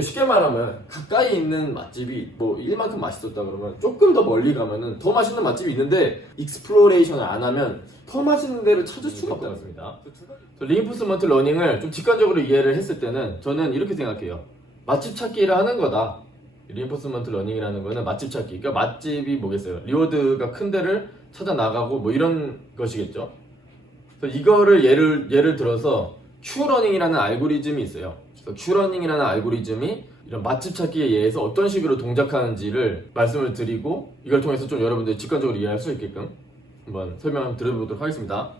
쉽게 말하면 가까이 있는 맛집이 뭐 이만큼 맛있었다 그러면 조금 더 멀리 가면은 더 맛있는 맛집이 있는데 익스플로레이션을 안 하면 더 맛있는 데를 찾을 수가 없습니다. 리인포스먼트 러닝을 좀 직관적으로 이해를 했을 때는 저는 이렇게 생각해요. 맛집 찾기를 하는 거다. 리인포스먼트 러닝이라는 거는 맛집 찾기. 그러니까 맛집이 뭐겠어요? 리워드가 큰 데를 찾아 나가고 뭐 이런 것이겠죠. 그래서 이거를 예를 들어서 큐러닝이라는 알고리즘이 있어요. 큐러닝이라는 알고리즘이 이런 맛집 찾기에 의해서 어떤 식으로 동작하는지를 말씀을 드리고 이걸 통해서 좀 여러분들이 직관적으로 이해할 수 있게끔 한번 설명 드려보도록 하겠습니다.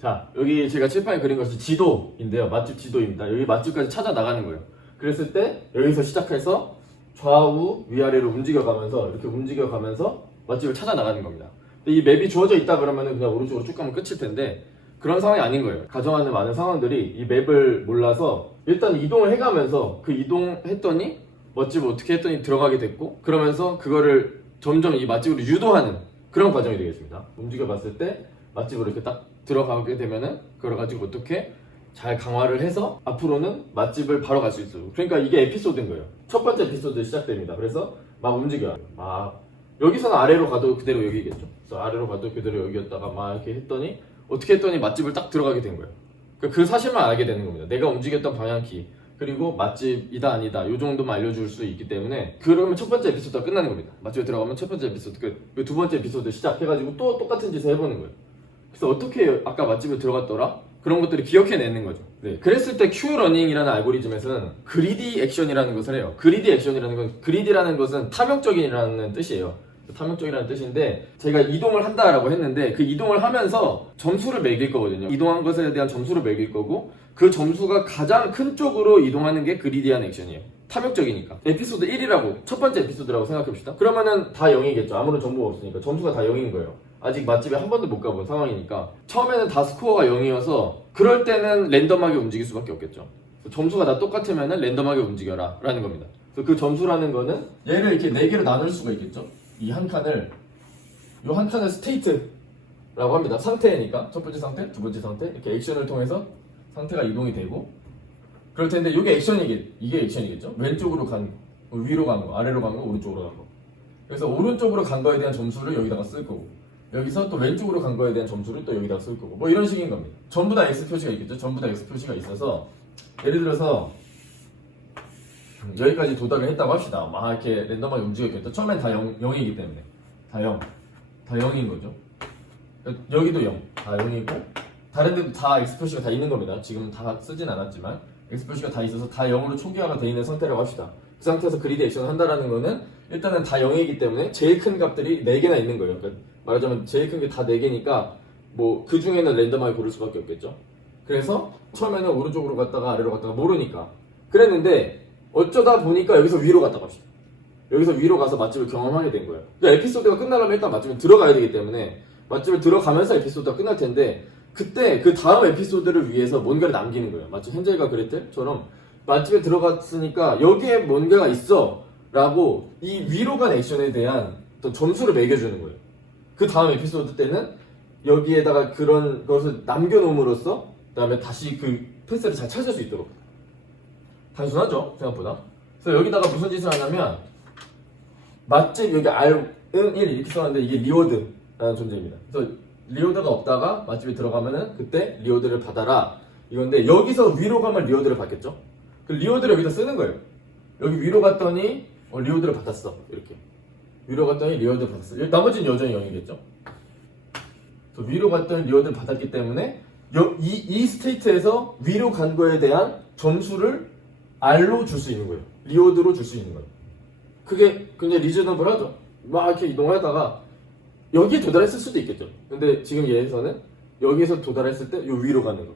자, 여기 제가 칠판에 그린 것이 지도인데요. 맛집 지도입니다. 여기 맛집까지 찾아 나가는 거예요. 그랬을 때 여기서 시작해서 좌우 위아래로 움직여가면서 이렇게 움직여가면서 맛집을 찾아 나가는 겁니다. 근데 이 맵이 주어져 있다 그러면 그냥 오른쪽으로 쭉 가면 끝일 텐데 그런 상황이 아닌 거예요. 가정하는 많은 상황들이 이 맵을 몰라서 일단 이동을 해가면서 그 이동했더니 맛집을 어떻게 했더니 들어가게 됐고 그러면서 그거를 점점 이 맛집으로 유도하는 그런 과정이 되겠습니다. 움직여봤을 때 맛집으로 이렇게 딱 들어가게 되면은 그걸 가지고 어떻게 잘 강화를 해서 앞으로는 맛집을 바로 갈 수 있어요. 그러니까 이게 에피소드인 거예요. 첫 번째 에피소드 시작됩니다. 그래서 막 움직여요. 막 여기서는 아래로 가도 그대로 여기겠죠. 그래서 아래로 가도 그대로 여기였다가 막 이렇게 했더니 어떻게 했더니 맛집을 딱 들어가게 된 거예요. 그 사실만 알게 되는 겁니다. 내가 움직였던 방향키 그리고 맛집이다 아니다 요 정도만 알려줄 수 있기 때문에 그러면 첫 번째 에피소드가 끝나는 겁니다. 맛집에 들어가면 첫 번째 에피소드 끝. 두 번째 에피소드 시작해가지고 또 똑같은 짓을 해보는 거예요. 그래서 어떻게 아까 맛집에 들어갔더라? 그런 것들을 기억해내는 거죠. 네. 그랬을 때 큐러닝이라는 알고리즘에서는 그리디 액션이라는 것을 해요. 그리디 액션이라는 건 그리디라는 것은 탐욕적인이라는 뜻이에요. 탐욕적이라는 뜻인데 제가 이동을 한다라고 했는데 그 이동을 하면서 점수를 매길 거거든요. 이동한 것에 대한 점수를 매길 거고 그 점수가 가장 큰 쪽으로 이동하는 게 그리디한 액션이에요. 탐욕적이니까. 에피소드 1이라고 첫 번째 에피소드라고 생각해봅시다. 그러면은 다 0이겠죠. 아무런 정보가 없으니까 점수가 다 0인 거예요. 아직 맛집에 한 번도 못 가본 상황이니까 처음에는 다 스코어가 0이어서 그럴 때는 랜덤하게 움직일 수밖에 없겠죠. 점수가 다 똑같으면은 랜덤하게 움직여라 라는 겁니다. 그래서 그 점수라는 거는 얘를 이렇게 4개로 나눌 수가 있겠죠. 이 한 칸을 이 한 칸을 스테이트라고 합니다. 상태니까 첫 번째 상태, 두 번째 상태 이렇게 액션을 통해서 상태가 이동이 되고 그럴 텐데 이게 액션이겠죠. 왼쪽으로 간 거, 위로 간 거, 아래로 간 거, 오른쪽으로 간 거. 그래서 오른쪽으로 간 거에 대한 점수를 여기다가 쓸 거고 여기서 또 왼쪽으로 간 거에 대한 점수를 또 여기다가 쓸 거고 뭐 이런 식인 겁니다. 전부 다 X 표시가 있겠죠. 전부 다 X 표시가 있어서 예를 들어서 여기까지 도달을 했다고 합시다. 막 이렇게 랜덤하게 움직였겠죠. 처음엔 다 0이기 때문에 다 0인 거죠. 여기도 0, 다 0이고 다른 데도 다 X 표시가 다 있는 겁니다. 지금 다 쓰진 않았지만 X 표시가 다 있어서 다 0으로 초기화가 되어 있는 상태라고 합시다. 그 상태에서 그리드 액션을 한다라는 거는 일단은 다 0이기 때문에 제일 큰 값들이 4개나 있는 거예요. 그러니까 말하자면 제일 큰 게 다 4개니까 뭐 그 중에는 랜덤하게 고를 수밖에 없겠죠. 그래서 처음에는 오른쪽으로 갔다가 아래로 갔다가 모르니까 그랬는데 어쩌다 보니까 여기서 위로 갔다 갑시다. 여기서 위로 가서 맛집을 경험하게 된 거예요. 그러니까 에피소드가 끝나려면 일단 맛집에 들어가야 되기 때문에 맛집을 들어가면서 에피소드가 끝날 텐데 그때 그 다음 에피소드를 위해서 뭔가를 남기는 거예요. 마치 헨젤과 그레텔처럼 맛집에 들어갔으니까 여기에 뭔가가 있어 라고 이 위로 간 액션에 대한 어떤 점수를 매겨주는 거예요. 그 다음 에피소드 때는 여기에다가 그런 것을 남겨놓음으로써 그 다음에 다시 그 패스를 잘 찾을 수 있도록 단순하죠 생각보다. 그래서 여기다가 무슨 짓을 하냐면 맛집 여기 R은 1 이렇게 써놨는데 이게 리워드라는 존재입니다. 그래서 리워드가 없다가 맛집에 들어가면은 그때 리워드를 받아라 이건데 여기서 위로 가면 리워드를 받겠죠. 그 리워드를 여기다 쓰는 거예요. 여기 위로 갔더니 리워드를 받았어. 이렇게 위로 갔더니 리워드를 받았어. 나머지는 여전히 0이겠죠. 위로 갔더니 리워드를 받았기 때문에 이 스테이트에서 위로 간 거에 대한 점수를 R로 줄 수 있는 거예요. 리워드로 줄 수 있는 거예요. 그게 굉장히 리저너블하죠. 막 이렇게 이동하다가 여기에 도달했을 수도 있겠죠. 근데 지금 얘에서는 여기에서 도달했을 때 요 위로 가는 거.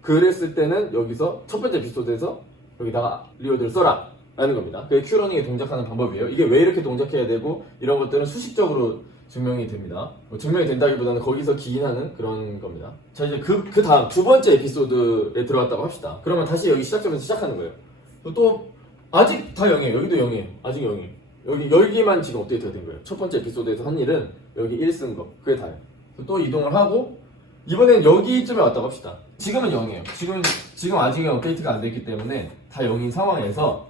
그랬을 때는 여기서 첫 번째 에피소드에서 여기다가 리워드를 써라 라는 겁니다. 그게 큐러닝이 동작하는 방법이에요. 이게 왜 이렇게 동작해야 되고 이런 것들은 수식적으로 증명이 됩니다. 증명이 된다기보다는 거기서 기인하는 그런 겁니다. 자 이제 그 다음 두 번째 에피소드에 들어갔다고 합시다. 그러면 다시 여기 시작점에서 시작하는 거예요. 또 아직 다 0이에요. 여기도 0이에요. 아직 0이에요. 여기만 지금 업데이트가 된 거예요. 첫 번째 에피소드에서 한 일은 여기 1 쓴 거. 그게 다예요. 또 이동을 하고 이번엔 여기쯤에 왔다고 합시다. 지금은 0이에요. 지금 아직 업데이트가 안 됐기 때문에 다 0인 상황에서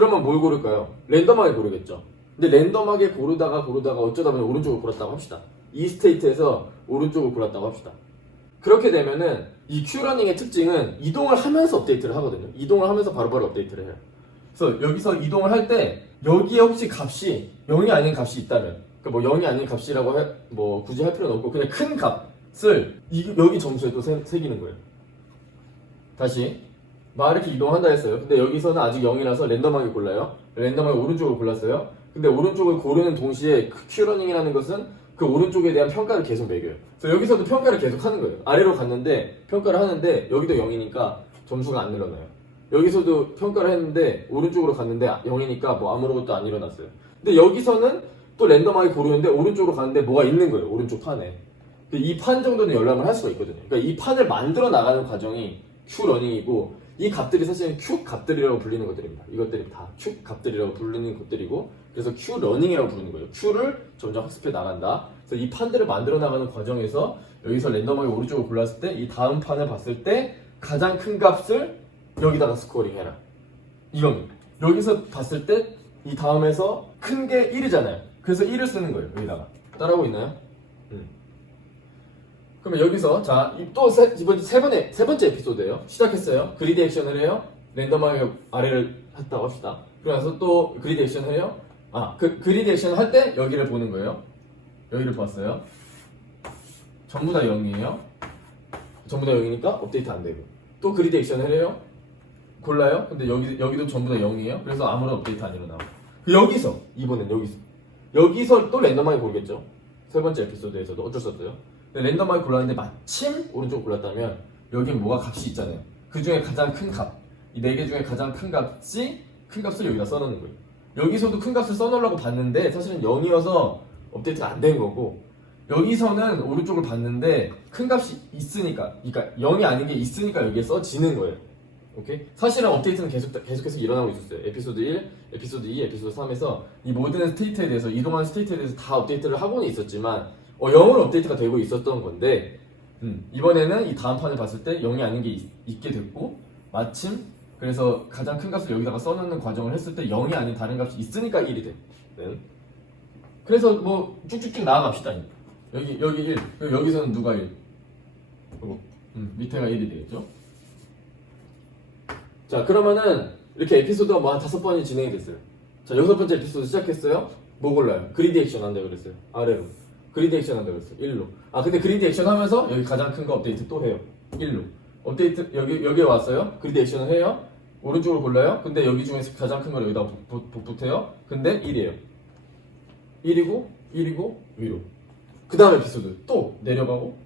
그러면 뭘 고를까요? 랜덤하게 고르겠죠. 근데 랜덤하게 고르다가 어쩌다 보니 오른쪽을 골랐다고 합시다. 이 스테이트에서 오른쪽을 골랐다고 합시다. 그렇게 되면은 이 큐러닝의 특징은 이동을 하면서 업데이트를 하거든요. 이동을 하면서 바로바로 업데이트를 해요. 그래서 여기서 이동을 할 때 여기에 혹시 값이 0이 아닌 값이 있다면, 그러니까 뭐 0이 아닌 값이라고 뭐 굳이 할 필요는 없고 그냥 큰 값을 여기 점수에 또 새기는 거예요. 다시 막 이렇게 이동한다 했어요. 근데 여기서는 아직 0이라서 랜덤하게 골라요. 랜덤하게 오른쪽을 골랐어요. 근데 오른쪽을 고르는 동시에 그 큐러닝이라는 것은 그 오른쪽에 대한 평가를 계속 매겨요. 그래서 여기서도 평가를 계속 하는 거예요. 아래로 갔는데 평가를 하는데 여기도 0이니까 점수가 안 늘어나요. 여기서도 평가를 했는데 오른쪽으로 갔는데 0이니까 뭐 아무것도 안 일어났어요. 근데 여기서는 또 랜덤하게 고르는데 오른쪽으로 가는데 뭐가 있는 거예요. 오른쪽 판에. 이 판 정도는 열람을 할 수가 있거든요. 그러니까 이 판을 만들어 나가는 과정이 큐러닝이고, 이 값들이 사실은 큐 값들이라고 불리는 것들입니다. 이것들이 다 큐 값들이라고 불리는 것들이고, 그래서 큐러닝이라고 부르는 거예요. 큐를 점점 학습해 나간다. 그래서 이 판들을 만들어 나가는 과정에서 여기서 랜덤하게 오른쪽을 골랐을 때 이 다음 판을 봤을 때 가장 큰 값을 여기다가 스코어링 해라. 이겁니다. 여기서 봤을 때 이 다음에서 큰 게 1이잖아요. 그래서 1을 쓰는 거예요. 여기다가. 따라오고 있나요? 그러면 여기서 자, 또 이번 세 번째 에피소드예요. 시작했어요. 그리드 액션을 해요. 랜덤하게 아래를 했다고 합시다. 그러면서 또 그리드 액션을 해요. 그리드 액션을 할 때 여기를 보는 거예요. 여기를 봤어요. 전부 다 0이에요. 전부 다 0이니까 업데이트 안 되고. 또 그리드 액션을 해요. 골라요. 근데 여기도 전부 다 0이에요. 그래서 아무런 업데이트 안 일어나고. 이번엔 여기서 또 랜덤하게 고르겠죠. 세 번째 에피소드에서도 어쩔 수 없어요. 랜덤하게 골랐는데 마침 오른쪽 골랐다면 여기는 뭐가 값이 있잖아요. 그 중에 가장 큰 값, 이 네 개 중에 가장 큰 값을 여기다 써놓는 거예요. 여기서도 큰 값을 써놓으려고 봤는데 사실은 0이어서 업데이트가 안 된 거고, 여기서는 오른쪽을 봤는데 큰 값이 있으니까, 그러니까 0이 아닌 게 있으니까 여기에 써지는 거예요. 오케이? 사실은 업데이트는 계속해서 일어나고 있었어요. 에피소드 1, 에피소드 2, 에피소드 3에서 이 모든 스테이트에 대해서, 이동하는 스테이트에 대해서 다 업데이트를 하고는 있었지만 0으로 업데이트가 되고 있었던 건데, 이번에는 이 다음 판을 봤을 때 0이 아닌 게 있게 됐고, 마침 그래서 가장 큰 값을 여기다가 써놓는 과정을 했을 때 0이 아닌 다른 값이 있으니까 1이 돼. 그래서 뭐 쭉쭉쭉 나아갑시다. 여기 1, 그리고 여기서는 누가 1? 밑에가 1이 되겠죠? 자, 그러면은 이렇게 에피소드가 뭐 한 5번이 진행이 됐어요. 자, 6번째 에피소드 시작했어요. 뭐 골라요? 그리드 액션 한다고 그랬어요. 아래로. 그리드 액션 한다고 그랬어요. 1로. 근데 그리드 액션 하면서 여기 가장 큰 거 업데이트 또 해요. 1로. 업데이트, 여기에 왔어요. 그리드 액션을 해요. 오른쪽으로 골라요. 근데 여기 중에서 가장 큰 걸 여기다 복붙해요. 근데 1이에요. 1이고, 위로. 그 다음 에피소드 또 내려가고,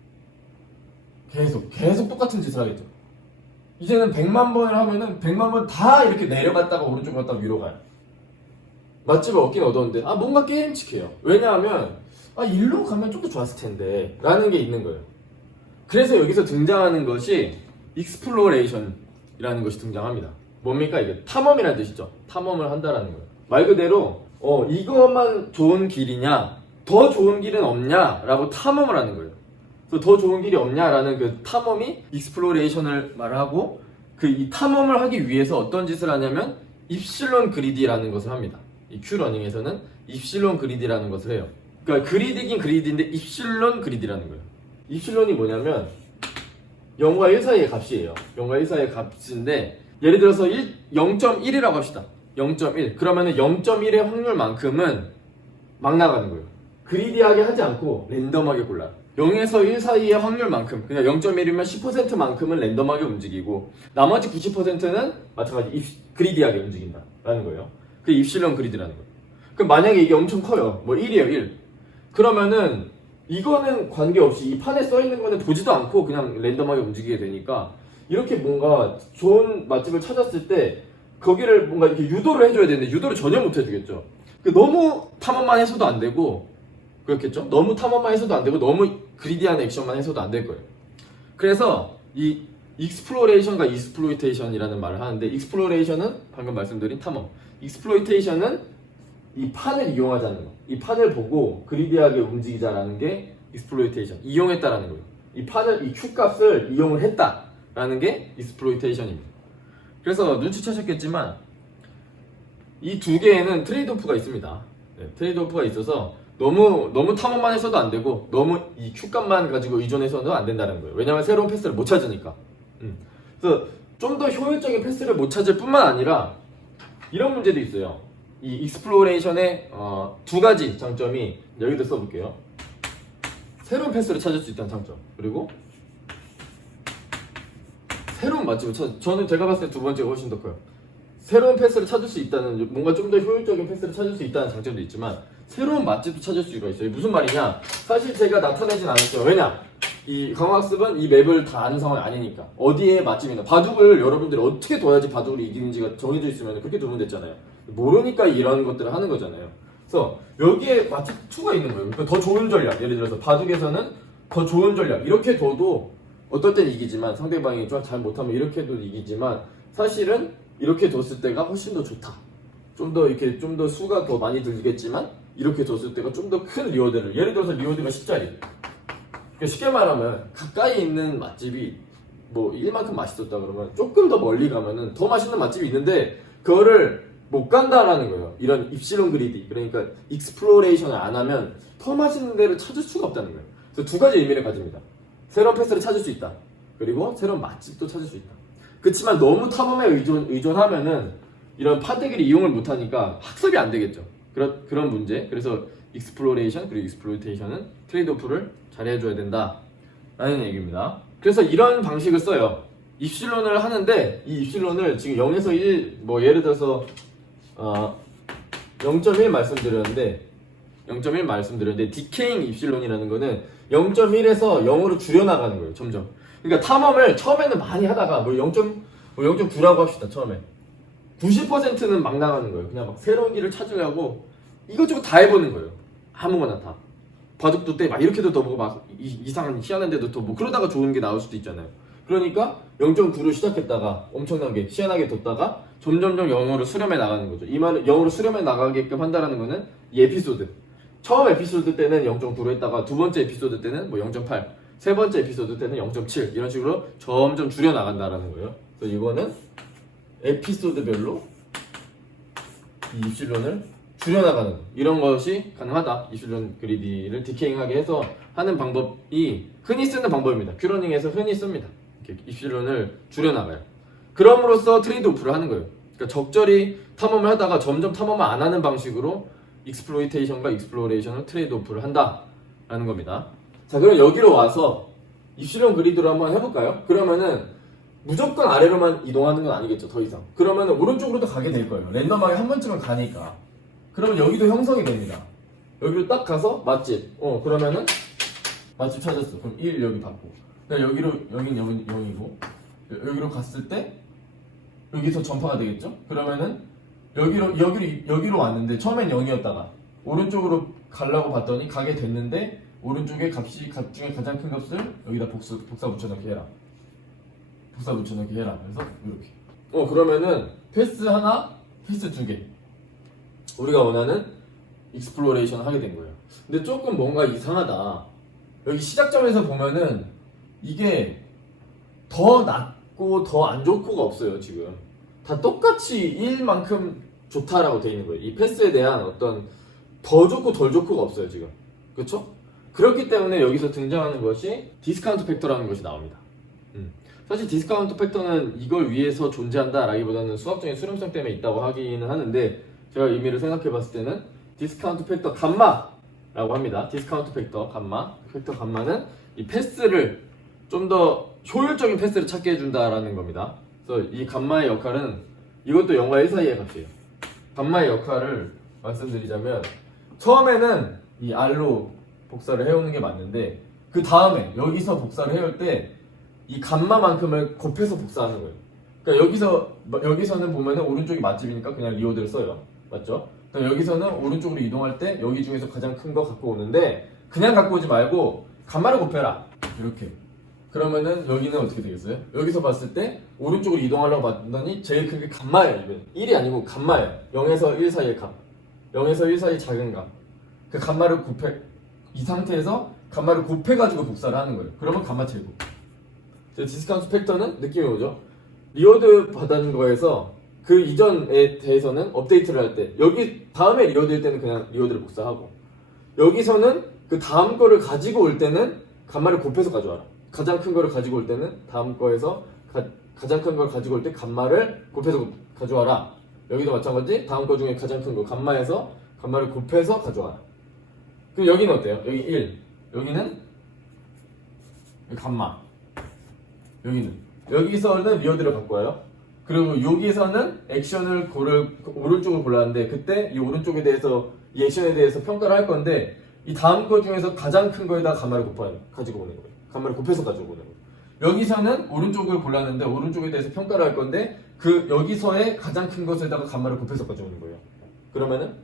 계속 똑같은 짓을 하겠죠. 이제는 100만 번을 하면은 100만 번 다 이렇게 내려갔다가 오른쪽으로 갔다가 위로 가요. 맛집을 얻긴 얻었는데 뭔가 게임칙해요. 왜냐하면 일로 가면 좀 더 좋았을 텐데 라는 게 있는 거예요. 그래서 여기서 등장하는 것이 익스플로레이션이라는 것이 등장합니다. 뭡니까? 이게 탐험이라는 뜻이죠. 탐험을 한다라는 거예요. 말 그대로 이것만 좋은 길이냐, 더 좋은 길은 없냐 라고 탐험을 하는 거예요. 더 좋은 길이 없냐라는 그 탐험이 익스플로레이션을 말하고, 이 탐험을 하기 위해서 어떤 짓을 하냐면 입실론 그리디라는 것을 합니다. 이 큐러닝에서는 입실론 그리디라는 것을 해요. 그러니까 그리디긴 그리디인데 입실론 그리디라는 거예요. 입실론이 뭐냐면 0과 1 사이의 값이에요. 0과 1 사이의 값인데, 예를 들어서 0.1이라고 합시다. 0.1. 그러면은 0.1의 확률만큼은 막 나가는 거예요. 그리디하게 하지 않고 랜덤하게 골라요. 0에서 1 사이의 확률만큼, 그냥 0.1이면 10%만큼은 랜덤하게 움직이고 나머지 90%는 마찬가지 그리디하게 움직인다라는 거예요. 그게 입실론 그리디라는 거예요. 그럼 만약에 이게 엄청 커요. 뭐 1이에요, 1. 그러면은 이거는 관계없이 이 판에 써있는 거는 보지도 않고 그냥 랜덤하게 움직이게 되니까, 이렇게 뭔가 좋은 맛집을 찾았을 때 거기를 뭔가 이렇게 유도를 해줘야 되는데 유도를 전혀 못 해주겠죠. 너무 탐험만 해서도 안 되고, 그렇겠죠? 너무 탐험만 해서도 안 되고 너무 그리디한 액션만 해서도 안 될 거예요. 그래서 이 익스플로레이션과 익스플로이테이션이라는 말을 하는데, 익스플로레이션은 방금 말씀드린 탐험, 익스플로이테이션은 이 판을 이용하자는 거, 이 판을 보고 그리디하게 움직이자라는 게 익스플로이테이션, 이용했다라는 거예요. 이 Q 값을 이용을 했다라는 게 익스플로이테이션입니다. 그래서 눈치채셨겠지만 이 두 개에는 트레이드오프가 있습니다. 네, 트레이드오프가 있어서 너무 탐험만 해서도 안 되고 너무 이 Q값만 가지고 의존해서는 안 된다는 거예요. 왜냐면 새로운 패스를 못 찾으니까. 그래서 좀 더 효율적인 패스를 못 찾을 뿐만 아니라 이런 문제도 있어요. 이 익스플로레이션의 두 가지 장점이 여기도 써볼게요. 새로운 패스를 찾을 수 있다는 장점, 그리고 새로운 맛집을 저는 제가 봤을 때 두 번째가 훨씬 더 커요. 새로운 패스를 찾을 수 있다는, 뭔가 좀 더 효율적인 패스를 찾을 수 있다는 장점도 있지만 새로운 맛집도 찾을 수가 있어요. 무슨 말이냐? 사실 제가 나타내진 않았어요. 왜냐? 이 강화학습은 이 맵을 다 아는 상황이 아니니까 어디에 맛집이나 바둑을 여러분들이 어떻게 둬야지 바둑을 이기는지가 정해져 있으면 그렇게 두면 됐잖아요. 모르니까 이런 것들을 하는 거잖아요. 그래서 여기에 맛집 2가 있는 거예요. 그러니까 더 좋은 전략, 예를 들어서 바둑에서는 더 좋은 전략 이렇게 둬도 어떨 땐 이기지만, 상대방이 좀 잘 못하면 이렇게 해도 이기지만 사실은 이렇게 뒀을 때가 훨씬 더 좋다. 좀 더 수가 더 많이 들겠지만 이렇게 뒀을 때가 좀 더 큰 리워드를, 예를 들어서 리워드가 10짜리, 쉽게 말하면 가까이 있는 맛집이 뭐 1만큼 맛있었다 그러면 조금 더 멀리 가면은 더 맛있는 맛집이 있는데 그거를 못 간다라는 거예요. 이런 입실론 그리디, 그러니까 익스플로레이션을 안 하면 더 맛있는 데를 찾을 수가 없다는 거예요. 그래서 두 가지 의미를 가집니다. 새로운 패스를 찾을 수 있다, 그리고 새로운 맛집도 찾을 수 있다. 그렇지만 너무 탐험에 의존하면은 이런 파대기를 이용을 못하니까 학습이 안 되겠죠. 그런 문제. 그래서 익스플로레이션 그리고 익스플로이테이션은 트레이드오프를 잘 해줘야 된다 라는 얘기입니다. 그래서 이런 방식을 써요. 입실론을 하는데 이 입실론을 지금 0에서 1, 뭐 예를 들어서 0.1 말씀드렸는데 디케잉 입실론이라는 거는 0.1에서 0으로 줄여나가는 거예요. 점점. 그러니까 탐험을 처음에는 많이 하다가 뭐 0.9라고 합시다. 처음에 90%는 막 나가는 거예요. 그냥 막 새로운 길을 찾으려고 이것저것 다 해보는 거예요. 아무거나 다. 바둑도 때 막 이렇게도 둬보고 막 이상한 희한한 데도 둬보고 그러다가 좋은 게 나올 수도 있잖아요. 그러니까 0.9로 시작했다가 엄청나게 희한하게 뒀다가 점점점 0으로 수렴해 나가는 거죠. 이 말은 0으로 수렴해 나가게끔 한다는 거는 이 에피소드, 처음 에피소드 때는 0.9로 했다가 두 번째 에피소드 때는 뭐 0.8, 세 번째 에피소드 때는 0.7 이런 식으로 점점 줄여 나간다라는 거예요. 그래서 이거는 에피소드별로 이 입실론을 줄여나가는 이런 것이 가능하다. 입실론 그리디를 디케잉하게 해서 하는 방법이 흔히 쓰는 방법입니다. 큐러닝에서 흔히 씁니다. 이렇게 입실론을 줄여나가요. 그럼으로써 트레이드오프를 하는 거예요. 그러니까 적절히 탐험을 하다가 점점 탐험을 안 하는 방식으로 익스플로이테이션과 익스플로레이션을 트레이드오프를 한다라는 겁니다. 자, 그럼 여기로 와서 입실론 그리드로 한번 해볼까요? 그러면은 무조건 아래로만 이동하는 건 아니겠죠, 더 이상. 그러면은 오른쪽으로도 가게 될 거예요. 랜덤하게 한 번쯤은 가니까. 그러면 여기도 형성이 됩니다. 여기로 딱 가서 맛집. 그러면은 맛집 찾았어. 그럼 1 여기 받고. 여기로 여긴 0이고 여기로 갔을 때 여기서 전파가 되겠죠? 그러면은 여기로 왔는데 처음엔 0이었다가 오른쪽으로 가려고 봤더니 가게 됐는데 오른쪽에 값이 값 중에 가장 큰 값을 여기다 복사 붙여넣기 해라. 복사 붙여넣기 해라. 그래서 이렇게. 그러면은 패스 하나, 패스 두 개. 우리가 원하는 익스플로레이션을 하게 된 거예요. 근데 조금 뭔가 이상하다. 여기 시작점에서 보면은 이게 더 낮고 더 안 좋고가 없어요. 지금 다 똑같이 1만큼 좋다라고 되어 있는 거예요. 이 패스에 대한 어떤 더 좋고 덜 좋고가 없어요. 지금. 그렇죠? 그렇기 때문에 여기서 등장하는 것이 디스카운트 팩터라는 것이 나옵니다. 사실 디스카운트 팩터는 이걸 위해서 존재한다라기보다는 수학적인 수렴성 때문에 있다고 하기는 하는데, 제가 의미를 생각해 봤을 때는 디스카운트 팩터 감마라고 합니다. 디스카운트 팩터 감마. 팩터 감마는 이 패스를 좀 더 효율적인 패스를 찾게 해준다라는 겁니다. 그래서 이 감마의 역할은, 이것도 0과 1 사이의 값이에요. 감마의 역할을 말씀드리자면, 처음에는 이 R로 복사를 해오는 게 맞는데, 그 다음에 여기서 복사를 해올 때 이 감마만큼을 곱해서 복사하는 거예요. 그러니까 여기서는 보면은 오른쪽이 맛집이니까 그냥 리워드를 써요. 맞죠? 여기서는 오른쪽으로 이동할 때 여기 중에서 가장 큰 거 갖고 오는데, 그냥 갖고 오지 말고 감마를 곱해라. 이렇게. 그러면은 여기는 어떻게 되겠어요? 여기서 봤을 때 오른쪽으로 이동하려고 봤더니 제일 큰 게 감마예요. 1이 아니고 감마예요. 0에서 1 사이의 값. 0에서 1 사이 작은 값. 그 감마를 이 상태에서 감마를 곱해가지고 복사를 하는 거예요. 그러면 감마 제곱. 디스카운트 팩터는 느낌이 오죠? 리워드 받은 거에서 그 이전에 대해서는 업데이트를 할 때 여기 다음에 리워드일 때는 그냥 리워드를 복사하고 여기서는 그 다음 거를 가지고 올 때는 감마를 곱해서 가져와라. 가장 큰 거를 가지고 올 때는 다음 거에서 가장 큰 걸 가지고 올 때 감마를 곱해서 가져와라. 여기도 마찬가지. 다음 거 중에 가장 큰 거 감마에서 감마를 곱해서 가져와라. 그럼 여기는 어때요? 여기 1. 여기는 감마. 여기서는 리워드를 갖고 와요. 그리고 여기서는 액션을 오른쪽을 골랐는데 그때 이 오른쪽에 대해서 이 액션에 대해서 평가를 할 건데 이 다음 거 중에서 가장 큰 거에다 감마를 가지고 오는 거예요. 감마를 곱해서 가지고 오는 거예요. 여기서는 오른쪽을 골랐는데 오른쪽에 대해서 평가를 할 건데 그 여기서의 가장 큰 것에다가 감마를 곱해서 가져오는 거예요. 그러면은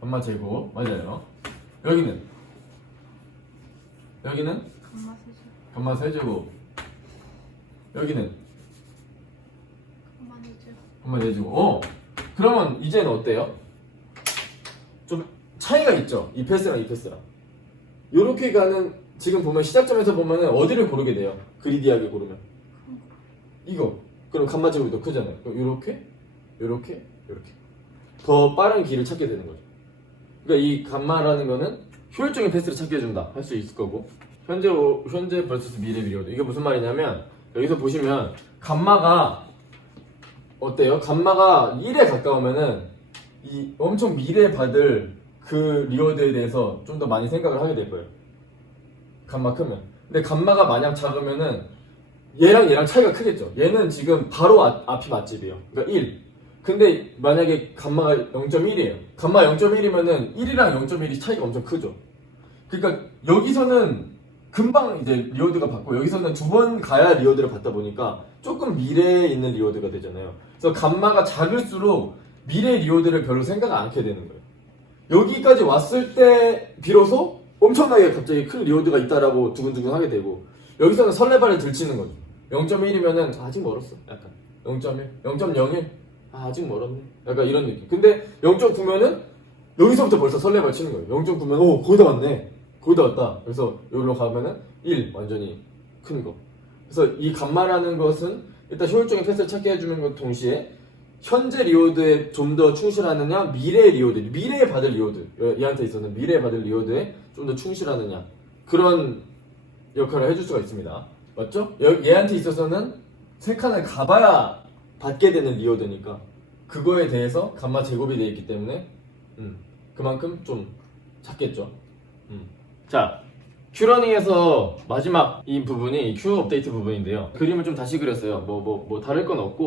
감마 제곱 맞아요. 여기는 감마 세제곱. 여기는 감마 내주고. 그러면 이제는 어때요? 좀 차이가 있죠. 이 패스랑 이 패스랑. 요렇게 가는 지금 보면 시작점에서 보면은 어디를 고르게 돼요? 그리디하게 고르면 이거. 그럼 감마 제곱이 더 크잖아요. 요렇게 더 빠른 길을 찾게 되는 거죠. 그러니까 이 감마라는 거는 효율적인 패스를 찾게 해준다 할 수 있을 거고 현재 vs 미래 리워드. 이게 무슨 말이냐면 여기서 보시면 감마가 어때요? 감마가 1에 가까우면은 이 엄청 미래 받을 그 리워드에 대해서 좀 더 많이 생각을 하게 될 거예요. 감마 크면. 근데 감마가 마냥 작으면은 얘랑 차이가 크겠죠. 얘는 지금 바로 앞이 맛집이에요. 그러니까 1. 근데 만약에 감마가 0.1이에요. 감마 0.1이면은 1이랑 0.1이 차이가 엄청 크죠. 그러니까 여기서는 금방 이제 리워드가 받고 여기서는 두 번 가야 리워드를 받다 보니까 조금 미래에 있는 리워드가 되잖아요. 그래서 감마가 작을수록 미래 리워드를 별로 생각을 않게 되는 거예요. 여기까지 왔을 때 비로소 엄청나게 갑자기 큰 리워드가 있다라고 두근두근 하게 되고 여기서는 설레발을 들치는 거죠. 0.1이면은 아직 멀었어. 약간 0.1, 0.01 아직 멀었네. 약간 이런 느낌. 근데 0.9면은 여기서부터 벌써 설레발 치는 거예요. 0.9면 오 거의 다 왔네. 거의 다 왔다. 그래서 여기로 가면은 1 완전히 큰 거. 그래서 이 감마라는 것은 일단 효율적인 패스를 찾게 해주는 것 동시에 현재 리워드에 좀 더 충실하느냐 미래의 리워드, 미래에 받을 리워드, 얘한테 있어서는 미래에 받을 리워드에 좀 더 충실하느냐 그런 역할을 해줄 수가 있습니다. 맞죠? 얘한테 있어서는 3칸을 가봐야 받게 되는 리워드니까 그거에 대해서 감마 제곱이 되어 있기 때문에 그만큼 좀 작겠죠. 자, 큐러닝에서 마지막 이 부분이 큐 업데이트 부분인데요. 그림을 좀 다시 그렸어요. 뭐 다를 건 없고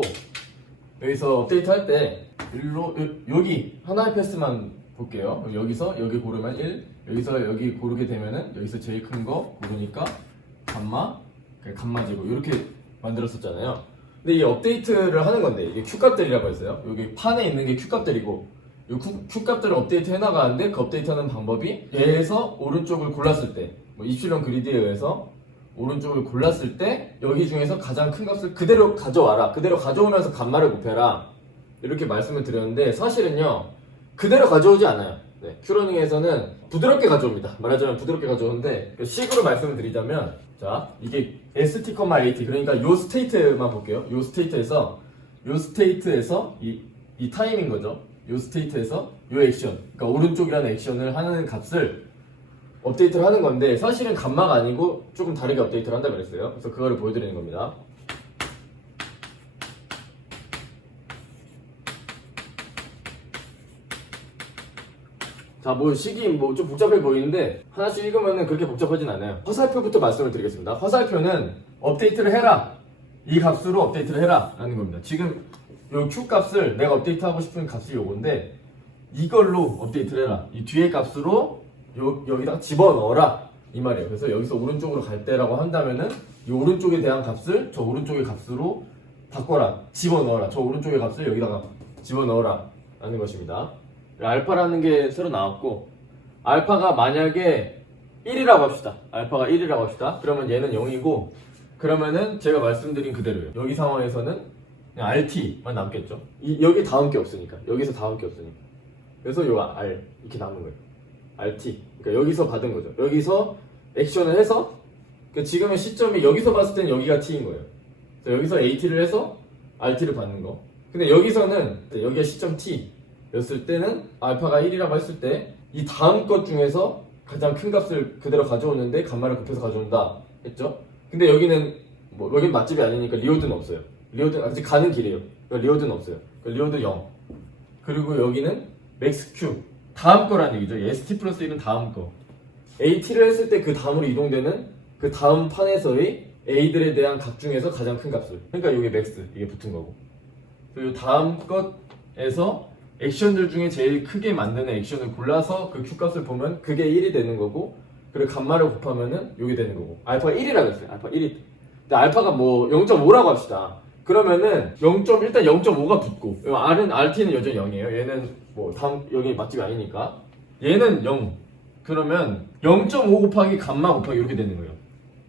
여기서 업데이트 할 때 여기 하나의 패스만 볼게요. 여기서 여기 고르면 1, 여기서 여기 고르게 되면은 여기서 제일 큰 거 고르니까 감마 제곱 이렇게 만들었었잖아요. 근데 이 업데이트를 하는 건데 이게 큐 값들이라고 했어요. 여기 판에 있는 게 큐 값들이고 이 큐 값들을 업데이트 해나가는데 그 업데이트하는 방법이 얘에서 오른쪽을 골랐을 때 입실론 그리드에 의해서 오른쪽을 골랐을 때 여기 중에서 가장 큰 값을 그대로 가져와라. 그대로 가져오면서 감마를 곱해라. 이렇게 말씀을 드렸는데 사실은요 그대로 가져오지 않아요. 네, 큐러닝에서는 부드럽게 가져옵니다. 말하자면 부드럽게 가져오는데 식으로 말씀을 드리자면 자 이게 st, at 그러니까 요 스테이트만 볼게요. 요 스테이트에서 이 타임인 거죠. 요 스테이트에서 요 액션 그러니까 오른쪽이라는 액션을 하는 값을 업데이트를 하는 건데 사실은 감마가 아니고 조금 다르게 업데이트를 한다고 그랬어요. 그래서 그거를 보여드리는 겁니다. 자, 식이 좀 복잡해 보이는데 하나씩 읽으면 그렇게 복잡하진 않아요. 화살표부터 말씀을 드리겠습니다. 화살표는 업데이트를 해라. 이 값으로 업데이트를 해라 라는 겁니다. 지금 요 Q 값을 내가 업데이트하고 싶은 값이 요건데 이걸로 업데이트를 해라. 이 뒤에 값으로 여기다가 집어넣어라 이 말이에요. 그래서 여기서 오른쪽으로 갈 때라고 한다면은 이 오른쪽에 대한 값을 저 오른쪽의 값으로 바꿔라. 집어넣어라. 저 오른쪽의 값을 여기다가 집어넣어라 라는 것입니다. 알파라는 게 새로 나왔고 알파가 만약에 1이라고 합시다. 알파가 1이라고 합시다. 그러면 얘는 0이고 그러면은 제가 말씀드린 그대로예요. 여기 상황에서는 그냥 RT만 남겠죠. 여기 다음 게 없으니까. 여기서 다음 게 없으니까. 그래서 요 R 이렇게 남은 거예요. RT. 그러니까 여기서 받은 거죠. 여기서 액션을 해서 지금의 시점이 여기서 봤을 때는 여기가 T인 거예요. 그래서 여기서 AT를 해서 RT를 받는 거. 근데 여기서는 여기가 시점 T 였을 때는 알파가 1이라고 했을 때 이 다음 것 중에서 가장 큰 값을 그대로 가져오는데 감마를 곱해서 가져온다 했죠? 근데 여기는 뭐 여긴 맛집이 아니니까 리오드는 없어요. 리오드 아직 가는 길이에요. 그러니까 리오드는 없어요. 그러니까 리오드 0. 그리고 여기는 맥스 Q 다음 거라는 얘기죠. ST 플러스 1은 다음 거. AT를 했을 때 그 다음으로 이동되는 그 다음 판에서의 A들에 대한 값 중에서 가장 큰 값을. 그러니까 이게 맥스 이게 붙은 거고. 그리고 다음 것에서 액션들 중에 제일 크게 만드는 액션을 골라서 그 Q 값을 보면 그게 1이 되는 거고, 그리고 감마를 곱하면은 이게 되는 거고. 알파가 1이라고 했어요. 알파 1이. 근데 알파가 뭐 0.5라고 합시다. 그러면은 일단 0.5가 붙고, R은 RT는 여전히 0이에요. 얘는 뭐 다음 여기 맛집이 아니니까. 얘는 0. 그러면 0.5 곱하기 감마 곱하기 이렇게 되는 거예요.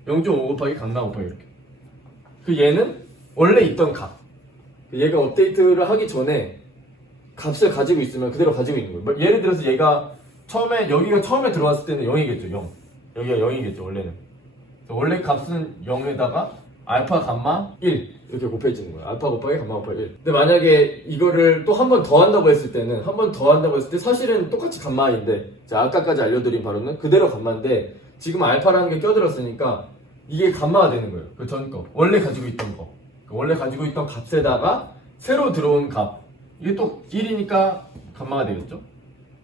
0.5 곱하기 감마 곱하기 이렇게. 그 얘는 원래 있던 값. 얘가 업데이트를 하기 전에 값을 가지고 있으면 그대로 가지고 있는 거예요. 예를 들어서 얘가 여기가 처음에 들어왔을 때는 0이겠죠, 0. 여기가 0이겠죠, 원래는. 원래 값은 0에다가 알파, 감마, 1 이렇게 곱해지는 거예요. 알파 곱하기 감마 곱하기 1. 근데 만약에 이거를 또 한 번 더 한다고 했을 때는 사실은 똑같이 감마인데, 자, 아까까지 알려드린 바로는 그대로 감마인데 지금 알파라는 게 껴들었으니까 이게 감마가 되는 거예요. 그 전 거. 원래 가지고 있던 거. 원래 가지고 있던 값에다가 새로 들어온 값. 이게 또 1이니까 감마가 되겠죠?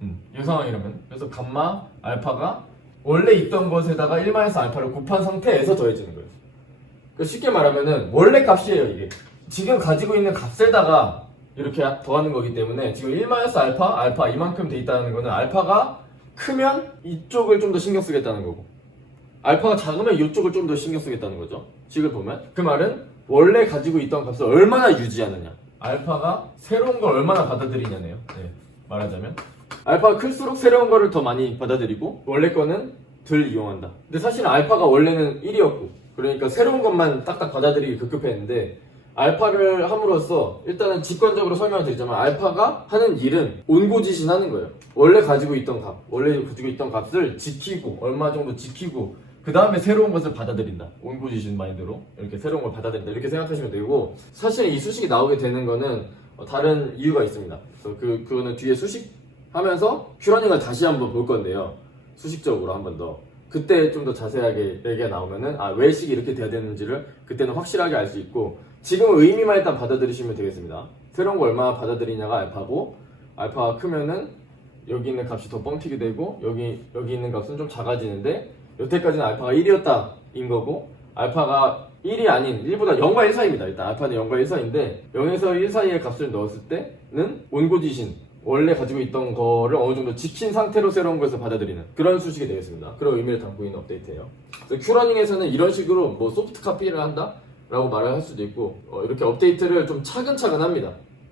이 상황이라면. 그래서 감마, 알파가 원래 있던 것에다가 1-알파를 곱한 상태에서 더해지는 거예요. 그러니까 쉽게 말하면은 원래 값이에요, 이게. 지금 가지고 있는 값에다가 이렇게 더하는 거기 때문에 지금 1-알파 이만큼 돼 있다는 거는 알파가 크면 이쪽을 좀 더 신경 쓰겠다는 거고, 알파가 작으면 이쪽을 좀 더 신경 쓰겠다는 거죠. 식을 보면. 그 말은 원래 가지고 있던 값을 얼마나 유지하느냐, 알파가 새로운 걸 얼마나 받아들이냐네요. 네, 말하자면 알파가 클수록 새로운 거를 더 많이 받아들이고 원래 거는 덜 이용한다. 근데 사실은 알파가 원래는 1이었고 그러니까 새로운 것만 딱딱 받아들이기 급급했는데, 알파를 함으로써 일단은 직관적으로 설명을 드리자면 알파가 하는 일은 온고지신하는 거예요. 원래 가지고 있던 값을 지키고 얼마 정도 지키고 그 다음에 새로운 것을 받아들인다. 온고지신 마인드로 이렇게 새로운 걸 받아들인다. 이렇게 생각하시면 되고, 사실 이 수식이 나오게 되는 거는 다른 이유가 있습니다. 그래서 그거는 뒤에 수식 하면서 큐러닝을 다시 한번 볼 건데요. 수식적으로 한 번 더. 그때 좀 더 자세하게 얘기가 나오면은 왜 식이 이렇게 돼야 되는지를 그때는 확실하게 알 수 있고, 지금 의미만 일단 받아들이시면 되겠습니다. 새로운 거 얼마나 받아들이냐가 알파고, 알파가 크면은 여기 있는 값이 더 뻥튀기 되고 여기 있는 값은 좀 작아지는데, 여태까지는 알파가 1이었다 인 거고, 알파가 1이 아닌 1보다 0과 1 사이입니다. 일단 알파는 0과 1 사이인데 0에서 1 사이의 값을 넣었을 때는 온고지신, 원래 가지고 있던 거를 어느 정도 지킨 상태로 새로운 것을 받아들이는 그런 수식이 되겠습니다. 그런 의미를 담고 있는 업데이트예요. 큐러닝에서는 이런 식으로 뭐 소프트 카피를 한다 라고 말을 할 수도 있고, 이렇게 업데이트를 좀 차근차근 합니다.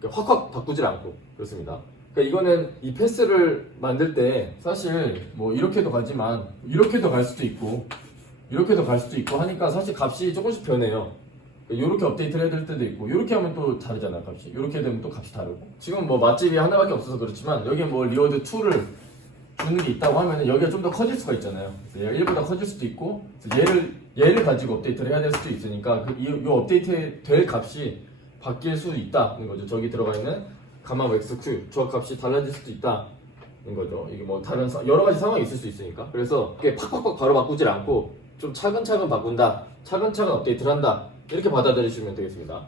확확 바꾸질 않고 그렇습니다. 그러니까 이거는 이 패스를 만들 때 사실 뭐 이렇게도 가지만 이렇게도 갈 수도 있고 이렇게도 갈 수도 있고 하니까 사실 값이 조금씩 변해요. 이렇게 업데이트를 해야 될 때도 있고, 이렇게 하면 또 다르잖아요, 값이. 이렇게 되면 또 값이 다르고. 지금 뭐 맛집이 하나밖에 없어서 그렇지만 여기에 뭐 리워드 2를 주는 게 있다고 하면 여기가 좀 더 커질 수가 있잖아요. 그래서 얘가 1보다 커질 수도 있고, 얘를 가지고 업데이트를 해야 될 수도 있으니까 이 업데이트 될 값이 바뀔 수도 있다는 거죠. 저기 들어가 있는 가마 x q 저 값이 달라질 수도 있다는 거죠. 이게 뭐 다른 여러 가지 상황이 있을 수 있으니까. 그래서 이게 팍팍팍 바로 바꾸질 않고 좀 차근차근 바꾼다, 차근차근 업데이트를 한다, 이렇게 받아들이시면 되겠습니다.